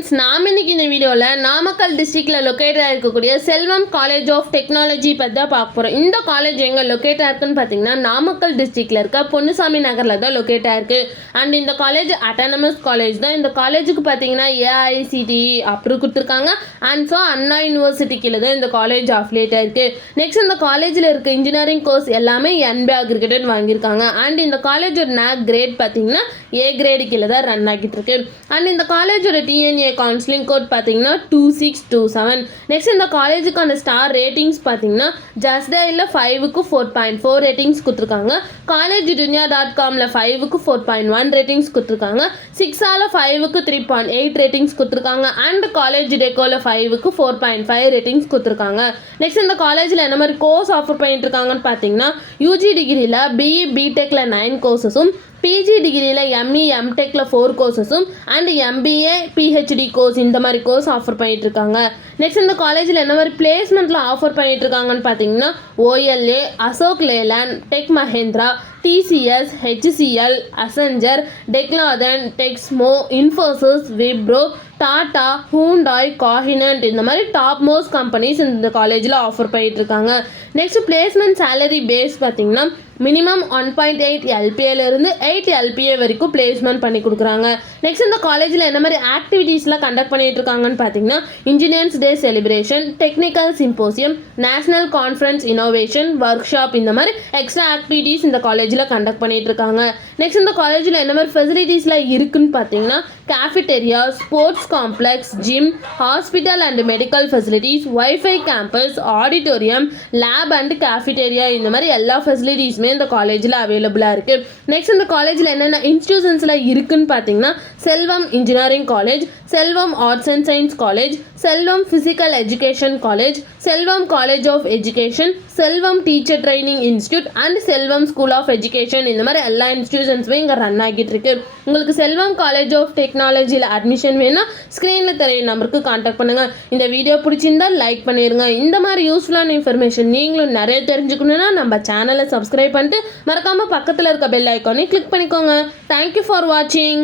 Friends, நாம் இன்னைக்கு இந்த வீடியோவில் நாமக்கல் டிஸ்ட்ரிக்டில் லொக்கேட்டாக இருக்கக்கூடிய செல்வம் காலேஜ் ஆஃப் டெக்னாலஜி பற்றி தான் பார்க்க போகிறோம். இந்த காலேஜ் எங்கே லொக்கேட்டாக இருக்குன்னு பார்த்தீங்கன்னா நாமக்கல் டிஸ்ட்ரிக்டில் இருக்க பொன்னுசாமி நகரில் தான் லொக்கேட்டாக இருக்குது. அண்ட் இந்த காலேஜ் அட்டானமஸ் காலேஜ் தான். இந்த காலேஜுக்கு பார்த்தீங்கன்னா ஏஐசிடிஇ அப்ரூவ் கொடுத்துருக்காங்க. அண்ட் ஸோ அண்ணா யூனிவர்சிட்டி கீழே தான் இந்த காலேஜ் அஃபிலியேட்டாக இருக்குது. நெக்ஸ்ட் இந்த காலேஜில் இருக்க இன்ஜினியரிங் கோர்ஸ் எல்லாமே என்பி அக்ரிகேட்டட் வாங்கியிருக்காங்க. அண்ட் இந்த காலேஜோட நேக் கிரேட் பார்த்தீங்கன்னா ஏ கிரேடு கீழே தான் ரன் ஆகிட்டு இருக்கு. அண்ட் இந்த காலேஜோட டிஎன்ஏ கவுன்சிலிங் கோட் பார்த்தீங்கன்னா 2627. நெக்ஸ்ட் இந்த காலேஜுக்கான ஸ்டார் ரேட்டிங்ஸ் பார்த்தீங்கன்னா ஜஸ்டையில் 5க்கு 4.4 ரேட்டிங்ஸ் கொடுத்துருக்காங்க. காலேஜ் dunia.comல 5க்கு 4.1 ரேட்டிங்ஸ் கொடுத்துருக்காங்க. 6ஆல 5க்கு 3.8 ரேட்டிங்ஸ் கொடுத்துருக்காங்க. அண்ட் காலேஜ் டெக்கோவில் 5க்கு 4.5 ரேட்டிங்ஸ் கொடுத்துருக்காங்க. நெக்ஸ்ட் இந்த காலேஜில் என்ன மாதிரி கோர்ஸ் ஆஃபர் பண்ணிட்டு இருக்காங்கன்னு பார்த்தீங்கன்னா யூஜி டிகிரியில் பிஇ பிடெக்கில் 9 கோர்சஸும், பிஜி டிகிரியில் எம்இ எம்டெக்கில் 4 கோர்சஸும், அண்ட் எம்பிஏ பிஹெச்டி கோர்ஸ் இந்த மாதிரி கோர்ஸ் ஆஃபர் பண்ணிகிட்ருக்காங்க. நெக்ஸ்ட் இந்த காலேஜில் என்ன மாதிரி பிளேஸ்மெண்ட்டில் ஆஃபர் பண்ணிகிட்ருக்காங்கன்னு பார்த்தீங்கன்னா Ola, Ashok Leyland, Tech Mahindra, TCS, HCL, Accenture, Decathlon, Texmo, Infosys, Wipro, Tata, Hyundai, காஹினன்ட் இந்த மாதிரி டாப் மோஸ்ட் கம்பெனிஸ் இந்த காலேஜில் ஆஃபர் பண்ணிகிட்ருக்காங்க. நெக்ஸ்ட் பிளேஸ்மெண்ட் சேலரி பேஸ் பார்த்தீங்கன்னா மினிமம் 1.8 எல்பிஏலேருந்து 8 எல்பிஏ வரைக்கும் பிளேஸ்மெண்ட் பண்ணி கொடுக்குறாங்க. நெக்ஸ்ட் இந்த காலேஜில் என்ன மாதிரி ஆக்டிவிட்டீஸ்லாம் கண்டக்ட் பண்ணிட்டு இருக்காங்கன்னு பார்த்தீங்கன்னா engineers day celebration, technical symposium, national conference innovation, work shop இந்த மாதிரி எக்ஸ்ட்ரா ஆக்டிவிட்டீஸ் இந்த காலேஜில் கண்டக்ட் பண்ணிட்டு இருக்காங்க. நெக்ஸ்ட் இந்த காலேஜில் என்ன மாதிரி ஃபெசிலிட்டிஸ்லாம் இருக்குன்னு பார்த்தீங்கன்னா cafeteria, sports complex, gym, hospital and medical facilities, wifi campus, auditorium, lab and cafeteria இந்த மாதிரி எல்லா ஃபெசிலிட்டிஸுமே இந்த காலேஜில் அவைலபிளாக இருக்குது. நெக்ஸ்ட் இந்த காலேஜில் என்னென்ன இன்ஸ்டிடியூஷன்ஸ்லாம் இருக்குன்னு பார்த்தீங்கன்னா Selvam engineering college, Selvam arts and science college, Selvam physical education college, Selvam college of education, Selvam teacher training institute and Selvam school of education இந்த மாதிரி எல்லா இன்ஸ்டிடியூஷன்ஸுமே இங்கே ரன் ஆகிட்டு இருக்கு. உங்களுக்கு செல்வம் காலேஜ் ஆஃப் டெக்னாலஜியில் அட்மிஷன் வேணும்னா ஸ்க்ரீனில் தெரிய நம்பருக்கு கான்டாக்ட் பண்ணுங்கள். இந்த வீடியோ பிடிச்சிருந்தா லைக் பண்ணிடுங்க. இந்த மாதிரி யூஸ்ஃபுல்லான இன்ஃபர்மேஷன் நீங்களும் நிறைய தெரிஞ்சுக்கணுன்னா நம்ம சேனலை சப்ஸ்கிரைப் பண்ணிட்டு மறக்காமல் பக்கத்தில் இருக்க பெல் ஐக்கானை கிளிக் பண்ணிக்கோங்க. தேங்க்யூ ஃபார் வாட்சிங்.